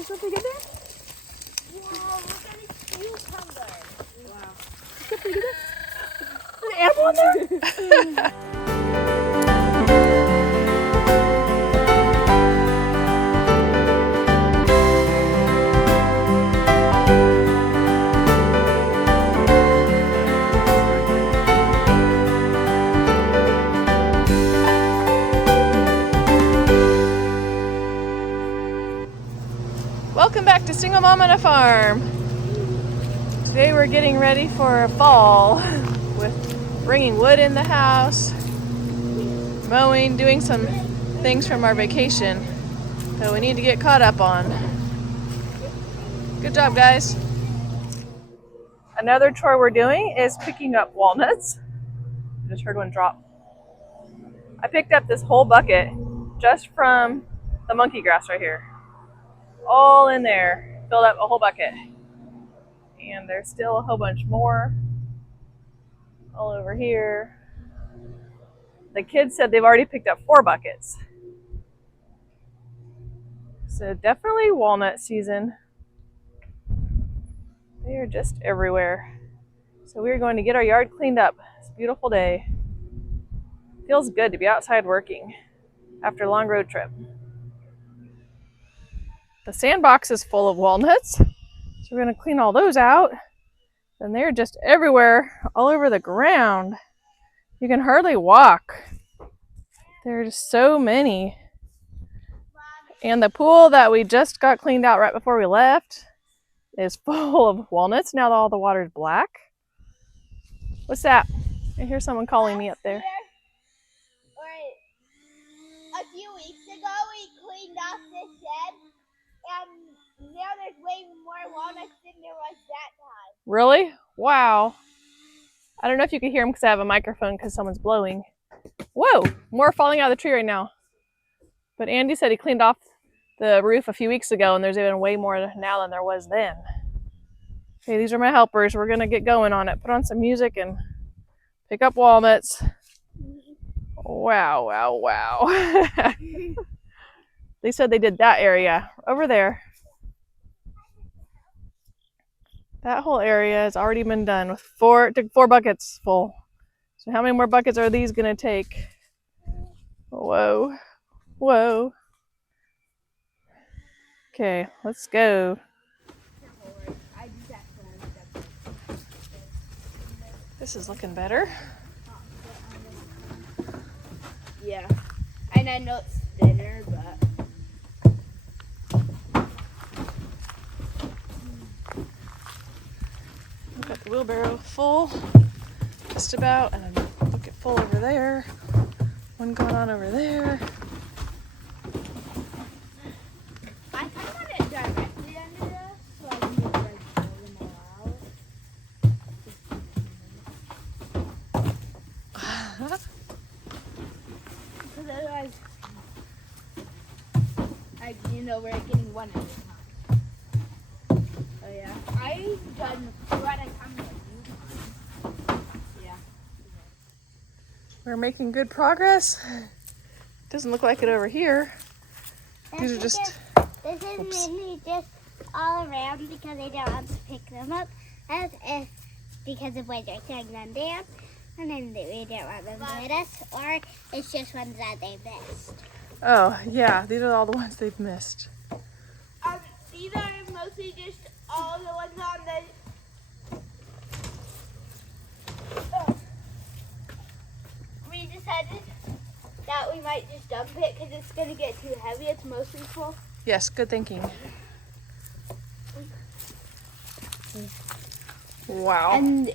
There's something in there? Wow, look at this cucumber. Wow. There's something in there? There's an animal in there? Welcome back to Single Mom on a Farm. Today we're getting ready for fall with bringing wood in the house, mowing, doing some things from our vacation that we need to get caught up on. Good job, guys. Another chore we're doing is picking up walnuts. I just heard one drop. I picked up this whole bucket just from the monkey grass right here. All in there, filled up a whole bucket. And there's still a whole bunch more all over here. The kids said they've already picked up 4 buckets. So definitely walnut season. They are just everywhere. So we're going to get our yard cleaned up. It's a beautiful day. Feels good to be outside working after a long road trip. The sandbox is full of walnuts. So we're going to clean all those out. And they're just everywhere, all over the ground. You can hardly walk. There's so many. And the pool that we just got cleaned out right before we left is full of walnuts. Now all the water is black. What's that? I hear someone calling me up there. A few weeks ago, we cleaned off this shed, and now there's way more walnuts than there was that time. Really? Wow. I don't know if you can hear them because I have a microphone because someone's blowing. Whoa! More falling out of the tree right now. But Andy said he cleaned off the roof a few weeks ago, and there's even way more now than there was then. Okay, these are my helpers. We're going to get going on it. Put on some music and pick up walnuts. Wow, wow, wow. They said they did that area over there. That whole area has already been done with 4 buckets full. So how many more buckets are these going to take? Whoa. Whoa. Okay, let's go. This is looking better. Yeah, and I know it's thinner, but... I've got the wheelbarrow full, just about, and a bucket full over there. One going on over there. I kind of want it directly under this, so I can just like pull them all out. Because otherwise, we're getting one at a time. Oh yeah, I've done what I can. Yeah. We're making good progress. Doesn't look like it over here. These are just... This is mainly just all around because they don't want to pick them up as if because of where they're throwing them down, and then we don't want them to hit us, or it's just ones that they missed. Oh, yeah, these are all the ones they've missed. These are mostly just all the ones on the... We decided that we might just dump it because it's going to get too heavy. It's mostly full. Yes, good thinking. Wow. And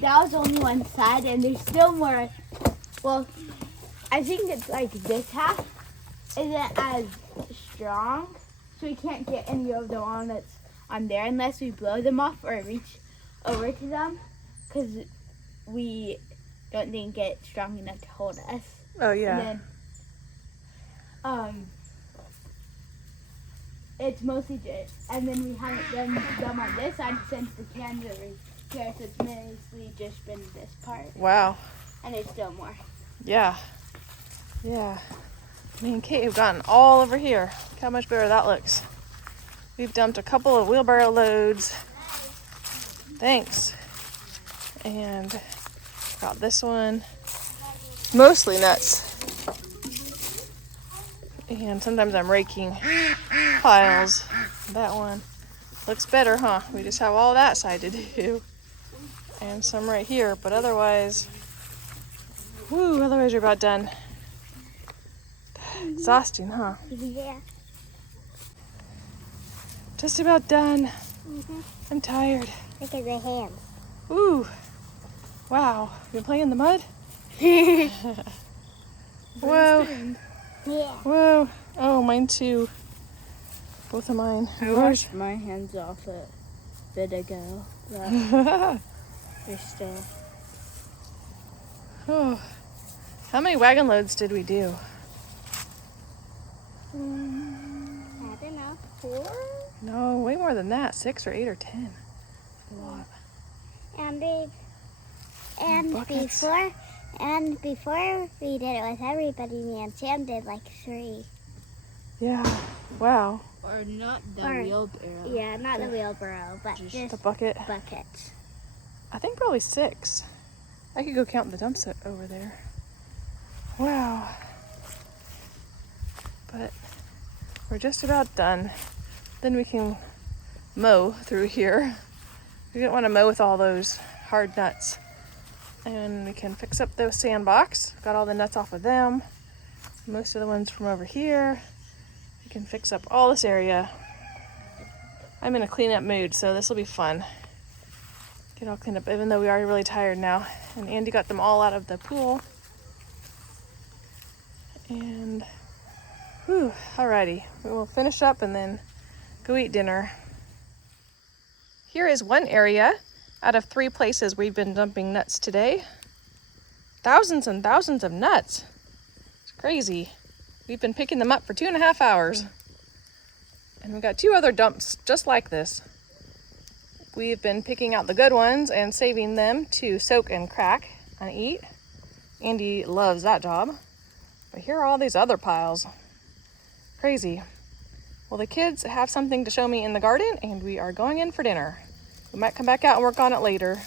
that was only one side, and there's still more. Well, I think it's like this half isn't as strong, so we can't get any of the walnuts on there unless we blow them off or reach over to them, because we don't think it's strong enough to hold us. Oh, yeah. And then, it's mostly just, and then we haven't done them on this side since the cans are here, so it's mostly just been this part. Wow. And there's still more. Yeah. Yeah. Me and Kate have gotten all over here. Look how much better that looks. We've dumped a couple of wheelbarrow loads. Thanks. And got this one. Mostly nuts. And sometimes I'm raking piles. That one looks better, huh? We just have all that side to do. And some right here, but otherwise, otherwise you're about done. Exhausting, huh? Yeah. Just about done. I'm tired. Look at the hands. Ooh. Wow. You been playing in the mud? Whoa. Yeah. Whoa. Oh, mine too. Both of mine. I washed my hands off a bit ago. But they're still. Oh. How many wagon loads did we do? I don't know. 4? No, way more than that. 6 or 8 or 10. A lot. And before we did it with everybody, me and Sam did like 3. Yeah. Wow. Or not the wheelbarrow. Yeah, not the wheelbarrow, but just the bucket. buckets. I think probably 6. I could go count the dumps over there. Wow. But we're just about done. Then we can mow through here. We didn't want to mow with all those hard nuts. And we can fix up those sandbox. Got all the nuts off of them. Most of the ones from over here. We can fix up all this area. I'm in a cleanup mood, so this will be fun. Get all cleaned up, even though we are really tired now. And Andy got them all out of the pool. And, alrighty. We will finish up and then go eat dinner. Here is one area out of 3 places we've been dumping nuts today. Thousands and thousands of nuts. It's crazy. We've been picking them up for 2.5 hours. And we've got 2 other dumps just like this. We've been picking out the good ones and saving them to soak and crack and eat. Andy loves that job. But here are all these other piles. Crazy. Well, the kids have something to show me in the garden, and we are going in for dinner. We might come back out and work on it later.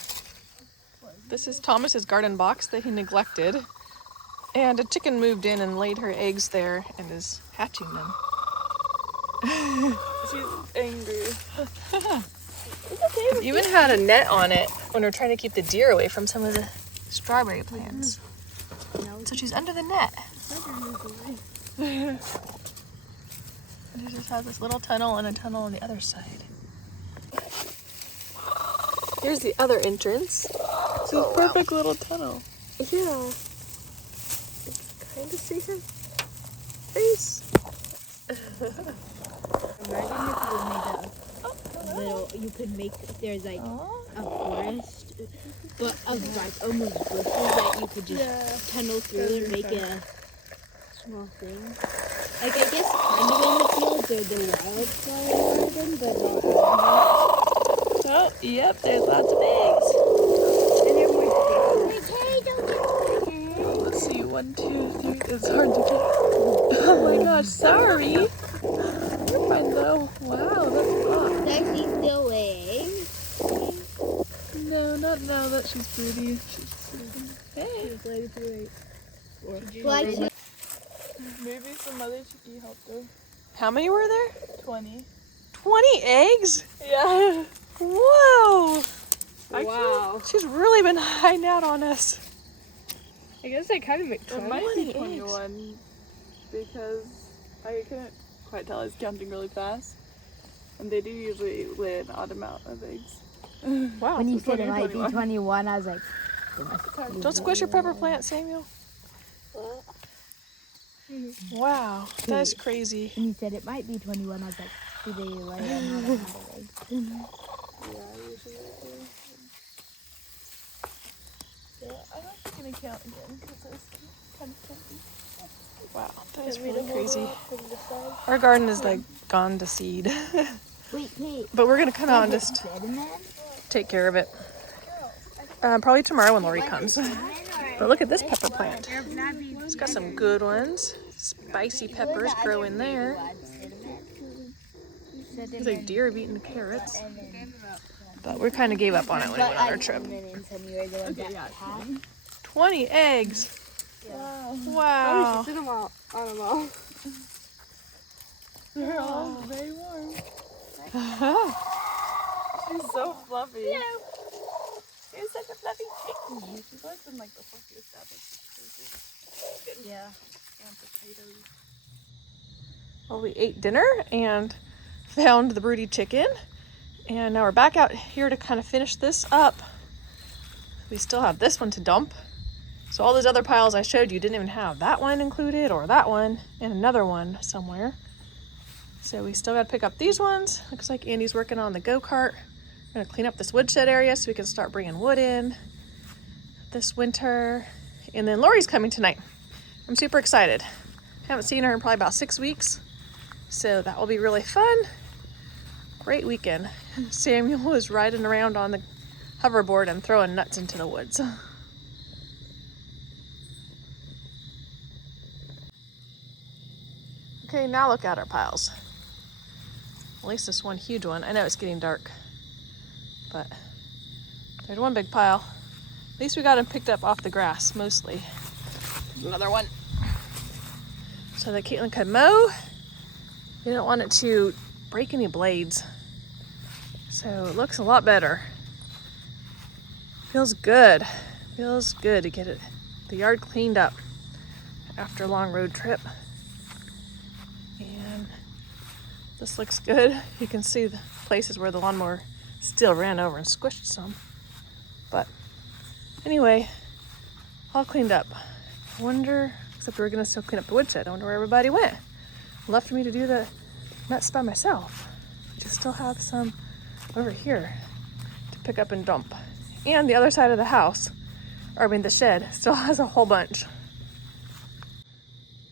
This is Thomas's garden box that he neglected. And a chicken moved in and laid her eggs there and is hatching them. She's angry. It even had a net on it when we were trying to keep the deer away from some of the strawberry plants. So she's under the net. And it just has this little tunnel and a tunnel on the other side. Here's the other entrance. It's a perfect little tunnel. Yeah. Kind of see her face. Imagine if you made a little, you could make, there's like a forest, but of like almost bushes that you could just tunnel through and make a small thing. Like I guess kind of in the fields or the wildflower garden, but not out. Oh, yep, there's lots of eggs. And they're more sticky. Let's see, 1, 2, 3. It's hard to get. Oh my gosh, sorry. You're fine though. Wow, that's a lot. Does she still laying? No, not now that she's pretty. Hey. She's ready to wait. Like, Maybe some other chicky helped her. How many were there? 20. 20 eggs? Yeah. Whoa. Wow. She's really been hiding out on us. I guess I kind of make 20. It might be 20 eggs. 21 because I couldn't quite tell. I was counting really fast. And they do usually lay an odd amount of eggs. Wow. when you So said it might be 21. 21, I was like, Don't squish your pepper plant, Samuel. Wow, that is crazy. when you said it might be 21, I was like, do they lay another egg? Yeah, usually they do. Yeah, I'm not going to count again because I was kind of tempted. Wow, that is really crazy. Our garden is like gone to seed. Wait, But we're gonna come out and just cinnamon? take care of it. Probably tomorrow when Lori comes. But look at this pepper plant. It's got some good ones. Spicy peppers grow in there. Looks like deer have eaten the carrots. But we kind of gave up on it when we went on our trip. 20 eggs. Wow. Sit them all on them all. They're all very warm. She's so fluffy. Yeah. You're such a fluffy chicken. She's always been like the fluffiest rabbit. Yeah. And potatoes. Well, we ate dinner and found the broody chicken. And now we're back out here to kind of finish this up. We still have this one to dump. So all those other piles I showed you didn't even have that one included or that one and another one somewhere. So we still got to pick up these ones. Looks like Andy's working on the go-kart. We're going to clean up this woodshed area so we can start bringing wood in this winter. And then Lori's coming tonight. I'm super excited. Haven't seen her in probably about 6 weeks. So that will be really fun. Great weekend. Samuel was riding around on the hoverboard and throwing nuts into the woods. Okay, now look at our piles. At least this one huge one. I know it's getting dark, but there's one big pile. At least we got them picked up off the grass, mostly. There's another one. So that Caitlin could mow. We didn't want it to break any blades. So it looks a lot better. Feels good. Feels good to get the yard cleaned up after a long road trip. And this looks good. You can see the places where the lawnmower still ran over and squished some. But anyway, all cleaned up. I wonder, except we're gonna still clean up the woodshed. I wonder where everybody went. Left me to do the nuts by myself. Just still have some over here to pick up and dump. And the other side of the house, or I mean the shed, still has a whole bunch.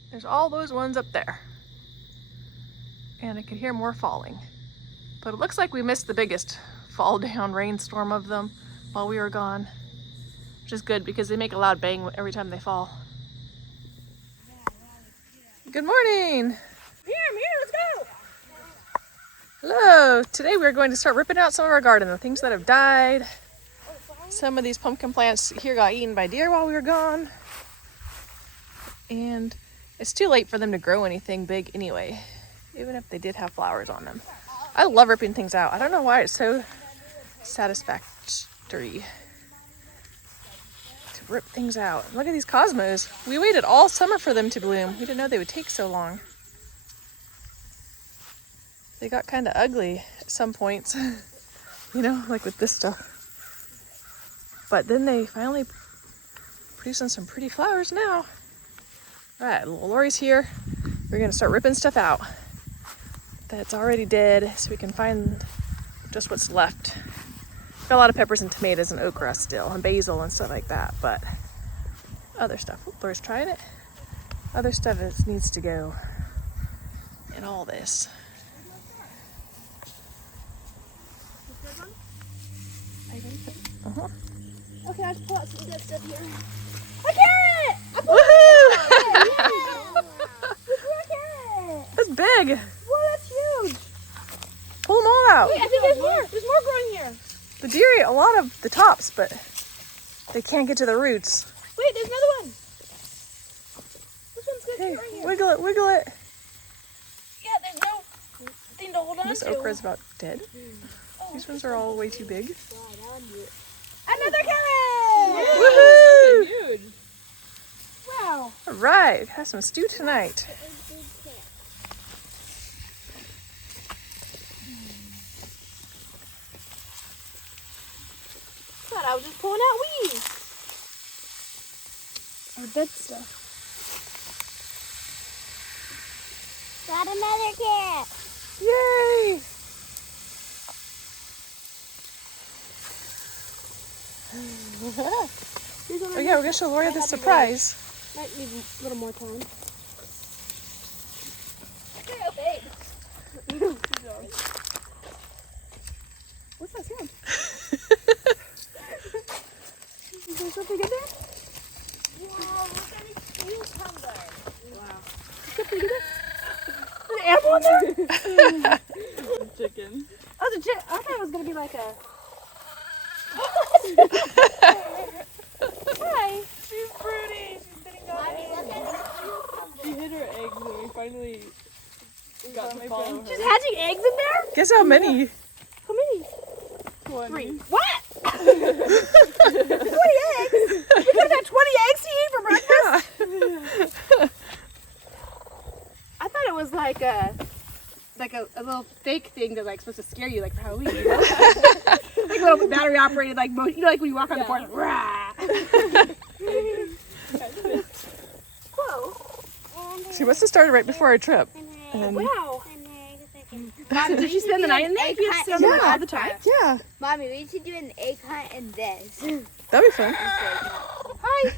There's all those ones up there. And I could hear more falling. But it looks like we missed the biggest fall down rainstorm of them while we were gone. Which is good because they make a loud bang every time they fall. Good morning! Here, let's go! Hello! Today we're going to start ripping out some of our garden, the things that have died. Some of these pumpkin plants here got eaten by deer while we were gone. And it's too late for them to grow anything big anyway, even if they did have flowers on them. I love ripping things out. I don't know why it's so satisfactory to rip things out. Look at these cosmos. We waited all summer for them to bloom. We didn't know they would take so long. They got kind of ugly at some points, you know, like with this stuff. But then they finally producing some pretty flowers now. All right, Lori's here. We're gonna start ripping stuff out that's already dead so we can find just what's left. Got a lot of peppers and tomatoes and okra still and basil and stuff like that, but other stuff. Oh, Lori's trying it. Other stuff needs to go in all this. Uh-huh. Okay, I just pull out some good stuff here. A carrot! Woohoo! Look for a carrot! That's big. Whoa, that's huge! Pull them all out. Wait, I think there's more. There's more growing here. The deer ate a lot of the tops, but they can't get to the roots. Wait, there's another one. This one's good Hey, right here. wiggle it, wiggle it. Yeah, there's no thing to hold on This to. okra is about dead. These ones are all way too big. Another carrot! Woohoo! Huge. Wow. All right, have some stew tonight. Thought I was just pulling out weeds. Or dead stuff. Got another carrot. Yay! Oh yeah, we're gonna show Lori this surprise. Might need a little more time. What's that sound? Is there something in there? Wow, look at this cucumber. Wow. Is something in there? Is an animal in there? Chicken. chicken. Oh, the chicken. I thought it was gonna be like a. Hi. She's broody. She's sitting down. She hid her eggs and we finally got to follow her. She's hatching eggs in there? Guess how many? How many? 20. 3. What? 20 eggs? We could have had 20 eggs to eat for breakfast? I thought it was like a little fake thing that's like supposed to scare you, like for Halloween, you know? Like a little battery operated, like you know, like when you walk on the porch, like, rah. Whoa! She must have started right before our trip. And then, Wow! Mom, did she spend the night in there? You just sit on the all the time? yeah, Mommy, we should do an egg hunt in this. that'd be fun. Hi!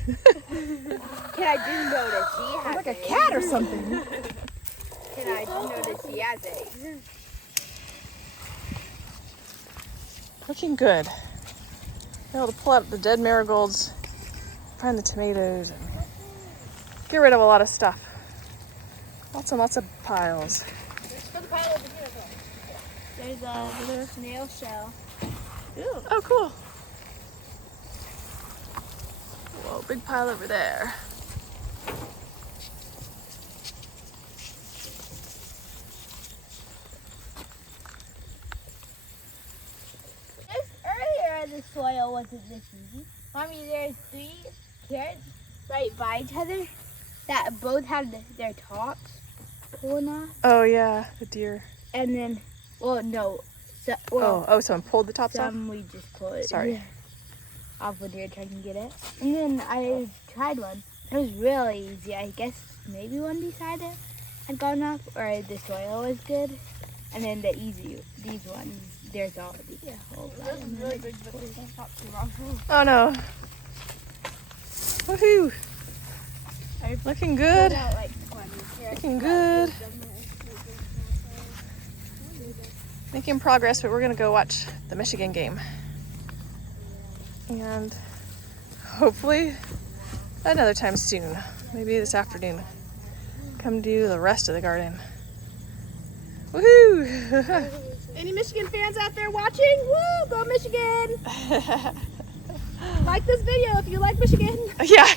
Can I just notice she has Like a eggs? cat or something. Can I just notice she has eggs? Looking good. Be able to pull out the dead marigolds, find the tomatoes, and get rid of a lot of stuff. Lots and lots of piles. There's a little snail shell. Oh, cool. Whoa, big pile over there. Just earlier the soil wasn't this easy. Mommy, there's 3 carrots right by each other that both had their tops pulling off. Oh yeah, the deer. And then, well, no. So, Oh, someone pulled the tops off? some we just pulled. Sorry. Off when you're trying to get it. And then I tried one. It was really easy. I guess maybe one beside it had gone off, or the soil was good. And then these ones, there's already a whole lot. This is really big, but it's not too long. Oh no. Woohoo! Looking good. Looking good. Making progress, but we're gonna go watch the Michigan game. And hopefully another time soon. Maybe this afternoon. Come do the rest of the garden. Woohoo! Any Michigan fans out there watching? Woo! Go Michigan! Like this video if you like Michigan. Yeah.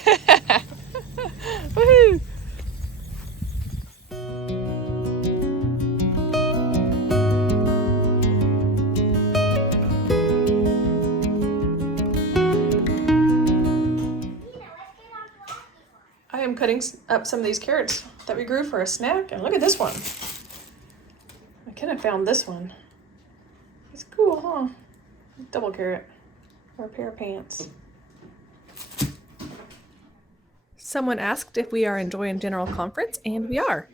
Woohoo! I am cutting up some of these carrots that we grew for a snack, and look at this one. McKenna found this one. It's cool, huh? Double carrot or a pair of pants. Someone asked if we are enjoying General Conference, and we are.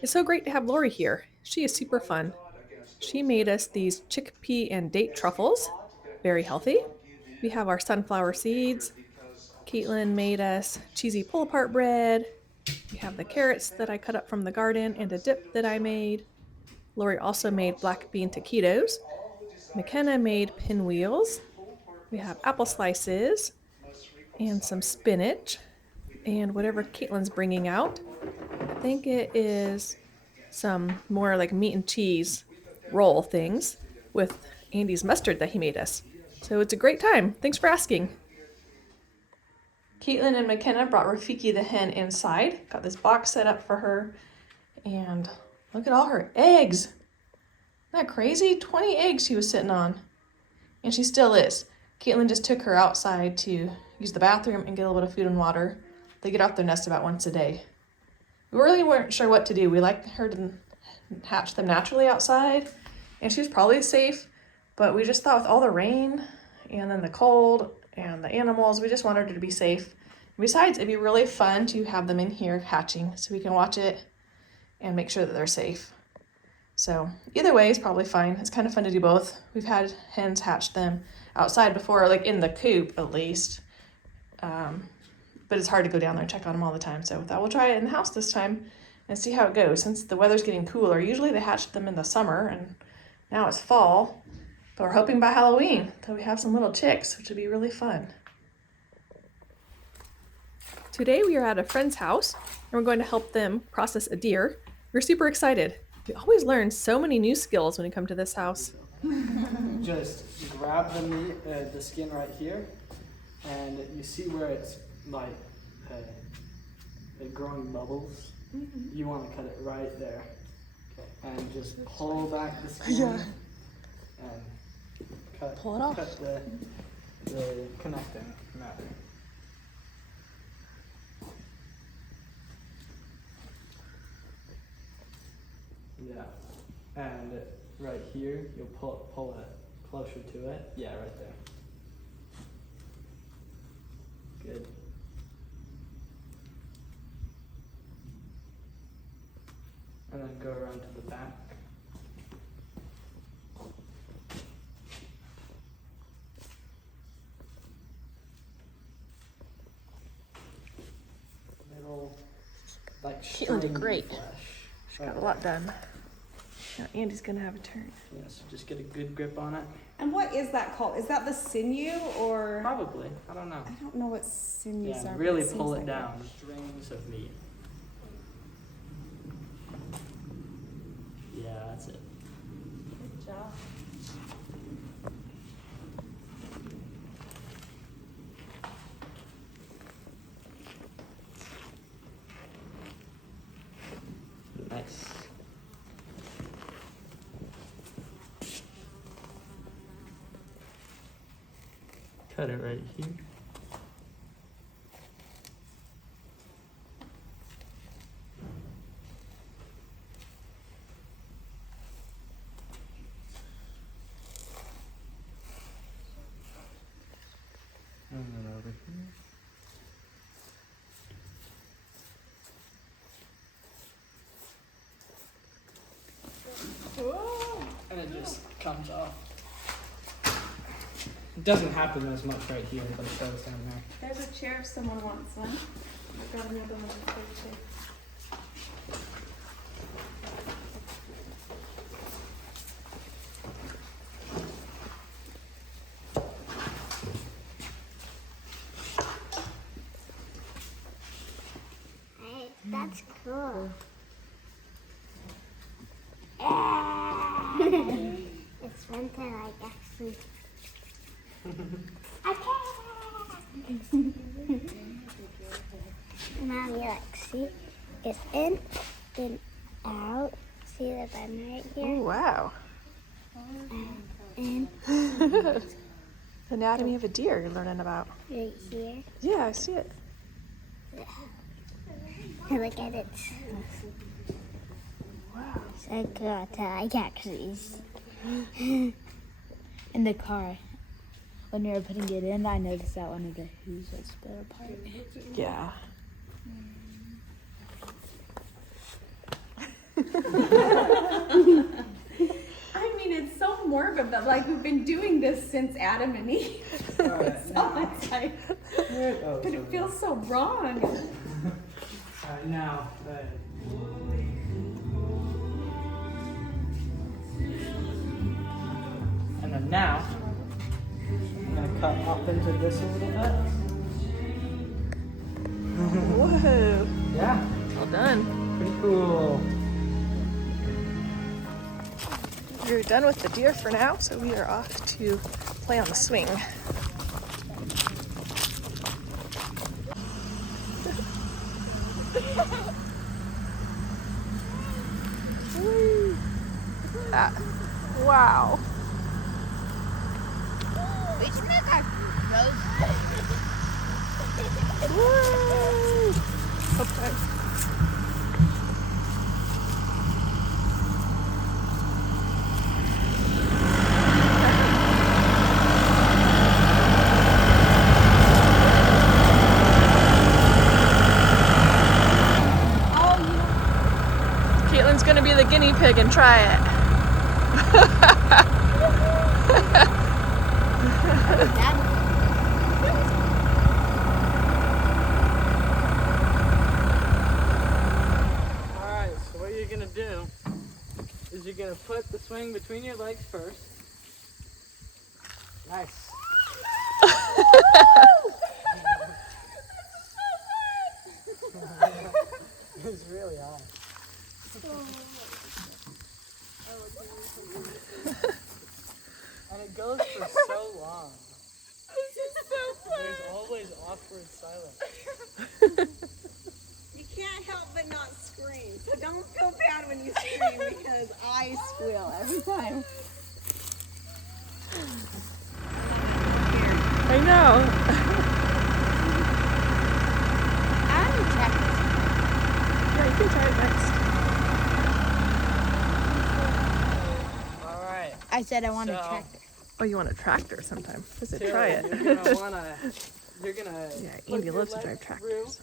It's so great to have Lori here. She is super fun. She made us these chickpea and date truffles, very healthy. We have our sunflower seeds. Caitlin made us cheesy pull-apart bread. We have the carrots that I cut up from the garden and a dip that I made. Lori also made black bean taquitos. McKenna made pinwheels. We have apple slices and some spinach and whatever Caitlin's bringing out. I think it is some more like meat and cheese roll things with Andy's mustard that he made us. So it's a great time. Thanks for asking. Caitlin and McKenna brought Rafiki the hen inside. Got this box set up for her. And look at all her eggs. Isn't that crazy? 20 eggs she was sitting on. And she still is. Caitlin just took her outside to use the bathroom and get a little bit of food and water. They get off their nest about once a day. We really weren't sure what to do. We like her to hatch them naturally outside. And she was probably safe. But we just thought with all the rain and then the cold and the animals, we just wanted her to be safe. Besides, it'd be really fun to have them in here hatching so we can watch it and make sure that they're safe. So either way is probably fine. It's kind of fun to do both. We've had hens hatch them outside before, like in the coop at least. But it's hard to go down there and check on them all the time. So I will try it in the house this time and see how it goes. Since the weather's getting cooler, usually they hatch them in the summer and now it's fall. But we're hoping by Halloween that we have some little chicks, which would be really fun. Today we are at a friend's house and we're going to help them process a deer. We're super excited. We always learn so many new skills when we come to this house. Just grab the meat, the skin right here, and you see where it's like growing bubbles. You want to cut it right there, and just pull back the skin and Pull it off. Cut the connecting matter. Yeah, and right here, you'll pull it closer to it. Yeah, right there. Good. And then go around to the back. Little, like Caitlin did great. flesh. She got a lot done. Now Andy's gonna have a turn. Yeah, so just get a good grip on it. And what is that called? Is that the sinew or? Probably. I don't know. I don't know what sinews Yeah, are. really but pull seems it like down. Strings of meat. Yeah, that's it. Good job. Nice. Cut it right here. And then over here. And it just comes off. It doesn't happen as much right here, but it does down there. There's a chair if someone wants one. I've got another one for you. That's cool. It's fun to like actually. Mommy, like, see, it's in, then out. See the button right Oh, here? wow. In, Anatomy of a deer you're learning about. right here. Yeah, I see it. And look at it. Wow. So cool to like actually see. In the car, when we were putting it in, I noticed that one of the hooves was split apart. Yeah. I mean, it's so morbid, but like we've been doing this since Adam and Eve. Alright, So now. it's like, Oh, but it feels so wrong. Alright, now. And then now, I'm gonna cut up into this a little bit. Whoa. Yeah, Well done. pretty cool. We're done with the deer for now, so we are off to play on the swing. Wow. We should make our road. Woo! Okay. Caitlin's gonna be the guinea pig and try it. Alright, so what you're gonna do is you're gonna put the swing between your legs first. Nice. It's really hot. And it goes for so long. This is so fun. There's always awkward silence. You can't help but not scream. So don't feel bad when you scream because I squeal every time. I know. I want to check this. Yeah, you can try it next. All right. I said I want to So- check it. Oh, you want a tractor sometime? Does it Two, try it? You're gonna Yeah, put Andy your loves to legs drive through tractors.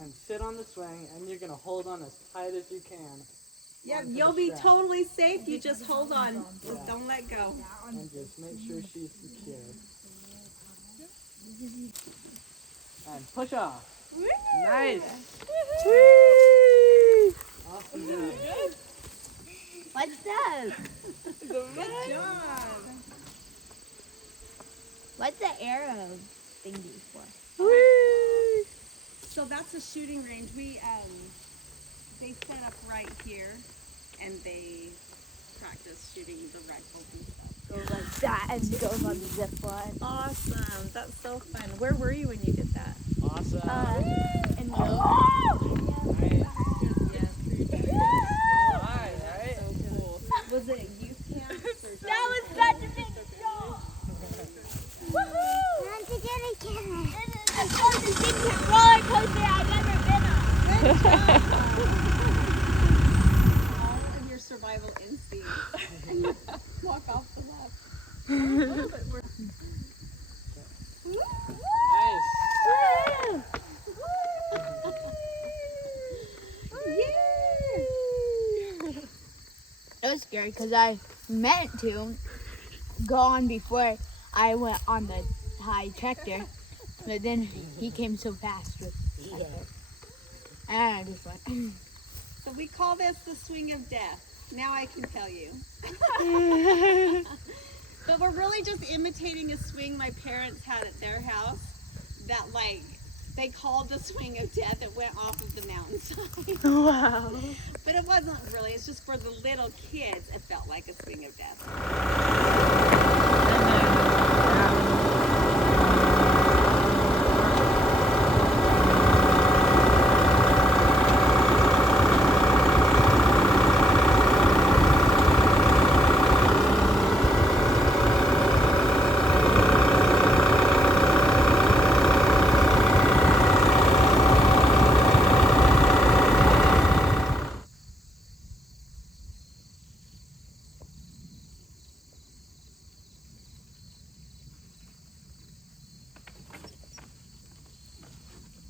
and sit on the swing, and you're gonna hold on as tight as you can. Yeah, onto you'll the be strap. totally safe. You just hold on. Just don't let go. And just make sure she's secure. And push off. Nice. Whee! Awesome job. What's that? Good job. What's the arrow thingy for? Whee! So that's a shooting range. They set up right here, and they practice shooting the rifles and stuff. Goes like that and goes on the zip line. Awesome. That's so fun. Where were you when you did that? Awesome. And Nice. Alright, right? Was it youth camp? that was such a big jump. Woohoo! Want to do it again. This is the closest thing to roller coaster I've ever been on. All of your survival instincts. Walk off the left. Nice. It was scary because I meant to go on before I went on the high tractor, but then he came so fast with Yeah. and I just went. So we call this the swing of death. Now I can tell you. But we're really just imitating a swing my parents had at their house that they called the swing of death. It went off of the mountainside. Wow. But it wasn't really. It's just for the little kids. It felt like a swing of death.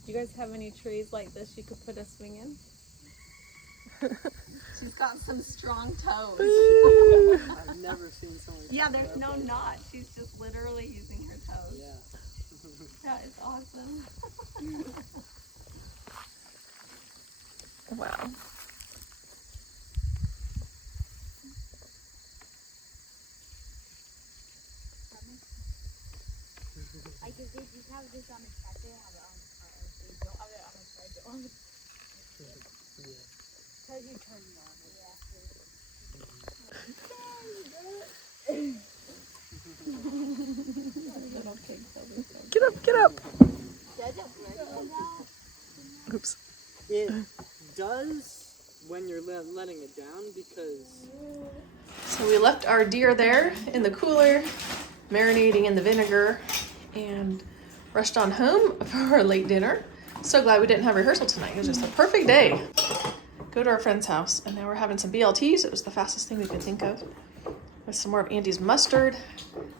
Do you guys have any trees like this you could put a swing in? She's got some strong toes. I've never seen someone. Yeah, there's no knot. She's just literally using her toes. Yeah. That is awesome. Wow. Like if they just have this on the tractor, have it on the car, or if they don't have it on the tractor, on the because you turn it on. Get up, get up. Does it work like that? Oops. It does when you're letting it down because So we left our deer there in the cooler, marinating in the vinegar, and rushed on home for our late dinner. So glad we didn't have rehearsal tonight. It was just a perfect day. Go to our friend's house, and now we're having some BLTs. It was the fastest thing we could think of. With some more of Andy's mustard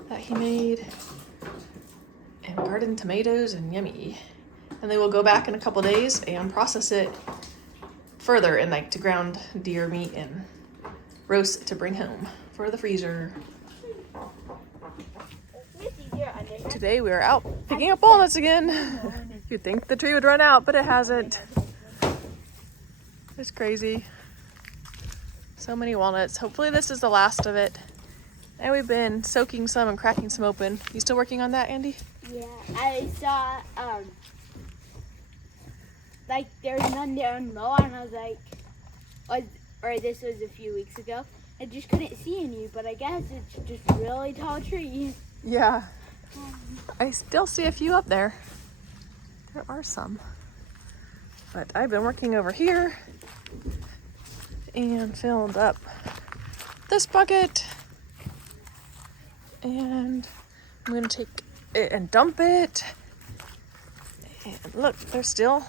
that he made, and garden tomatoes, and yummy. And then we'll go back in a couple days and process it further in like to ground deer meat and roast to bring home for the freezer. Today we are out picking up walnuts again. You'd think the tree would run out, but it hasn't. It's crazy. So many walnuts. Hopefully this is the last of it. And we've been soaking some and cracking some open. You still working on that, Andy? Yeah, I saw like there's none down low, and I was like, or this was a few weeks ago, I just couldn't see any, but I guess it's just really tall trees. Yeah. I still see a few up there. There are some. But I've been working over here and filled up this bucket. And I'm gonna take it and dump it. And look, there's still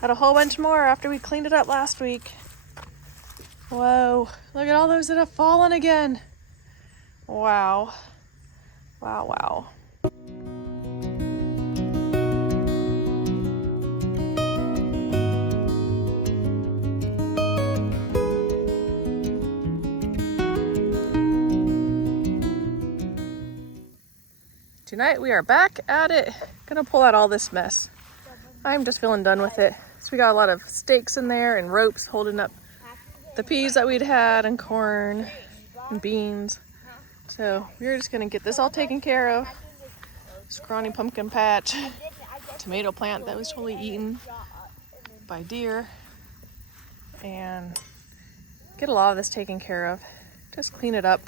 got a whole bunch more after we cleaned it up last week. Whoa, look at all those that have fallen again. Wow. Wow, wow. Tonight we are back at it. Gonna pull out all this mess. I'm just feeling done with it. So we got a lot of stakes in there and ropes holding up the peas that we'd had and corn and beans. So we're just gonna get this all taken care of. Scrawny pumpkin patch, tomato plant that was totally eaten by deer, and get a lot of this taken care of. Just clean it up.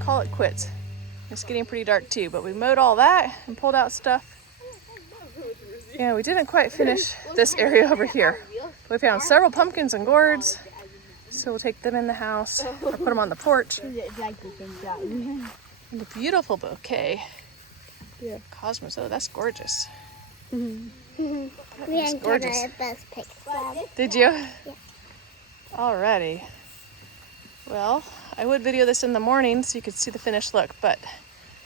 Call it quits. It's getting pretty dark too, but we mowed all that and pulled out stuff. Yeah, we didn't quite finish this area over here. We found several pumpkins and gourds, so we'll take them in the house or put them on the porch. And a beautiful bouquet. Yeah, cosmos. Oh, that's gorgeous. We That's gorgeous. our best pics. Did you? Yeah. Alrighty. Well, I would video this in the morning so you could see the finished look, but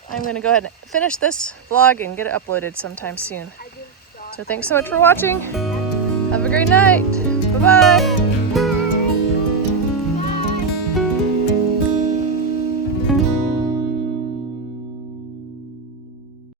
I'm going to go ahead and finish this vlog and get it uploaded sometime soon. So thanks so much for watching. Have a great night. Bye-bye.